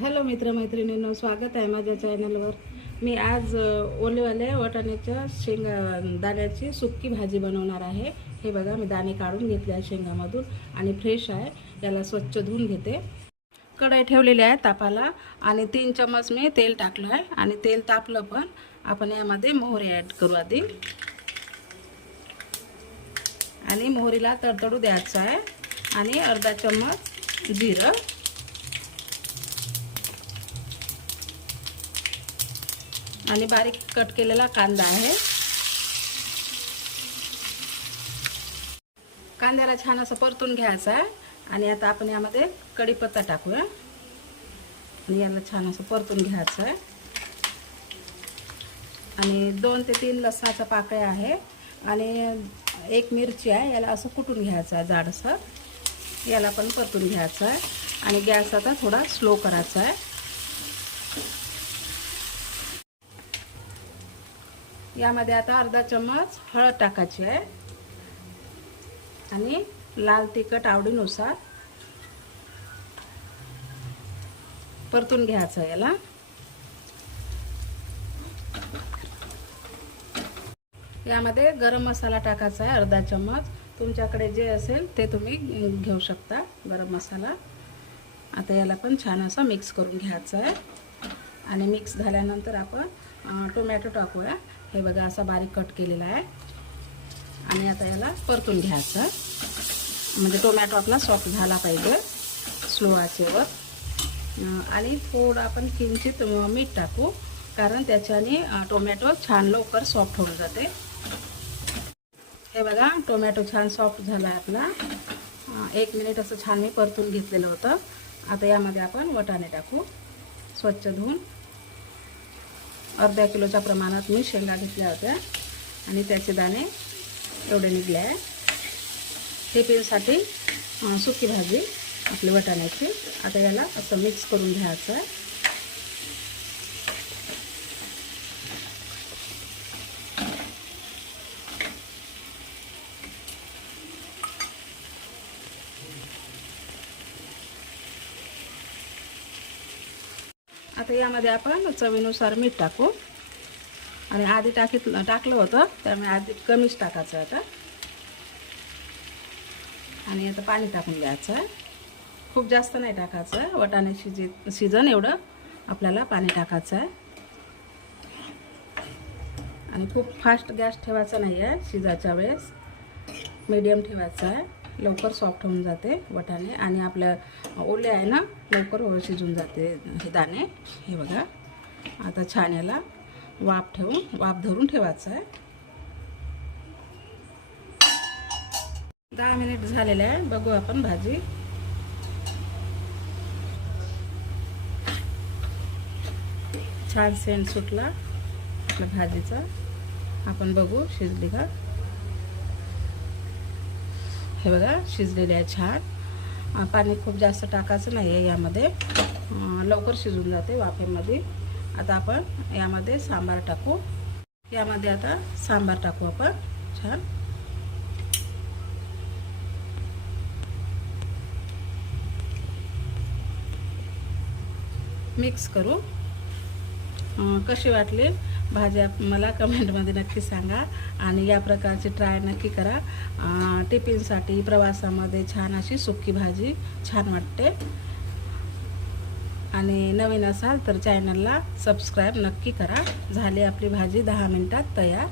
Hello मित्रमैत्रिणींनो स्वागत आहे माझ्या चॅनलवर. मी आज ओलेवाले वाटाण्याच्या शेंगा दाण्याची सुक्की भाजी बनवणार आहे. हे बघा मी दाणे काढून घेतले आहे शेंगामधून आणि फ्रेश आहे. याला स्वच्छ धुवून घेते. कढई ठेवलेली आहे तापाला आणि तीन चमच मी तेल टाकलं आहे आणि तेल तापलं पण आपण यामध्ये मोहरी ॲड करू आधी. आणि मोहरीला तडतडू द्यायचं आहे आणि अर्धा चम्मच जिरं. आणि बारीक कट केलेला कांदा आहे. कांद्याला छान असं परतून घ्यायचं आहे. आणि आता आपण यामध्ये कढीपत्ता टाकूया. आणि याला छान असं परतून घ्यायचं आहे. आणि दोन ते तीन लसणाचा पाकळ्या आहे. आणि एक मिरची आहे याला असं कुटून घ्यायचं आहे जाडसर. याला पण परतून घ्यायचं आहे. आणि गॅस आता थोडा स्लो करायचा आहे. यामध्ये आता अर्धा चम्मच हळद टाकायची आहे. आणि लाल तिखट आवडीनुसार परतून घ्यायचं याला. यामध्ये गरम मसाला टाकायचा आहे अर्धा चम्मच. तुमच्याकडे जे असेल ते तुम्ही घेऊ शकता गरम मसाला. आता याला पण छान असं मिक्स करून घ्यायचं आहे. आणि मिक्स झाल्यानंतर आपण टोमॅटो टाकूया. हे बघा असा बारीक कट केलेला आहे. आणि आता याला परतून घ्यायचं. म्हणजे टोमॅटो आपला सॉफ्ट झाला पाहिजे स्लो आचेवर. आणि थोडं आपण किंचित मीठ टाकू कारण त्याच्याने टोमॅटो छान लवकर सॉफ्ट होऊन जाते. हे बघा टोमॅटो छान सॉफ्ट झाला आहे आपला एक मिनिट असं छान मी परतून घेतलेलं होतं. आता यामध्ये आपण वटाणे टाकू. स्वच्छ धुवून. अर्ध्या किलोच्या प्रमाणात मी शेंगा घेतल्या होत्या. आणि त्याचे दाणे एवढे निघले आहे टिफिनसाठी अं, सुकी भाजी आपली वटाण्याची. आता याला असं मिक्स करून घ्यायचं आहे. आता यामध्ये आपण चवीनुसार मीठ टाकू. आणि आधी टाकीत टाकलं होतं त्यामुळे आधी कमीच टाकायचं आता. आणि आता पाणी टाकून द्यायचं. आहे खूप जास्त नाही टाकायचं आहे वटाणे शिजी शिजन एवढं आपल्याला पाणी टाकायचं. आहे आणि खूप फास्ट गॅस ठेवायचा नाही आहे शिजायच्या वेळेस. मीडियम ठेवायचा. आहे लवकर सॉफ्ट होऊन जाते वटाणे आणि आपल्या ओले आहे ना लवकर शिजून जाते हे दाणे. हे बघा. आता छान याला वाफ ठेवून वाफ धरून ठेवायचं आहे. दहा मिनिट झालेले आहे. बघू आपण भाजी. छान सेंट सुटला आपल्या भाजीचा. आपण बघू शिजली का? हे बघा शिजलेले आहे छान पाणी खूप जास्त टाकायचं नाही आहे यामध्ये. लवकर शिजून जाते वाफेमध्ये. आता आपण यामध्ये सांबार टाकू. यामध्ये आता सांबार टाकू आपण. छान. मिक्स करू. कशी वाटली? भाजी मला कमेंटमध्ये नक्की सांगा. आणि या प्रकारची ट्राय नक्की करा. टिफिनसाठी प्रवासामध्ये छान अशी सुकी भाजी छान वाटते. आणि नवीन असाल तर चॅनलला सबस्क्राईब नक्की करा. झाली आपली भाजी दहा मिनटात तयार.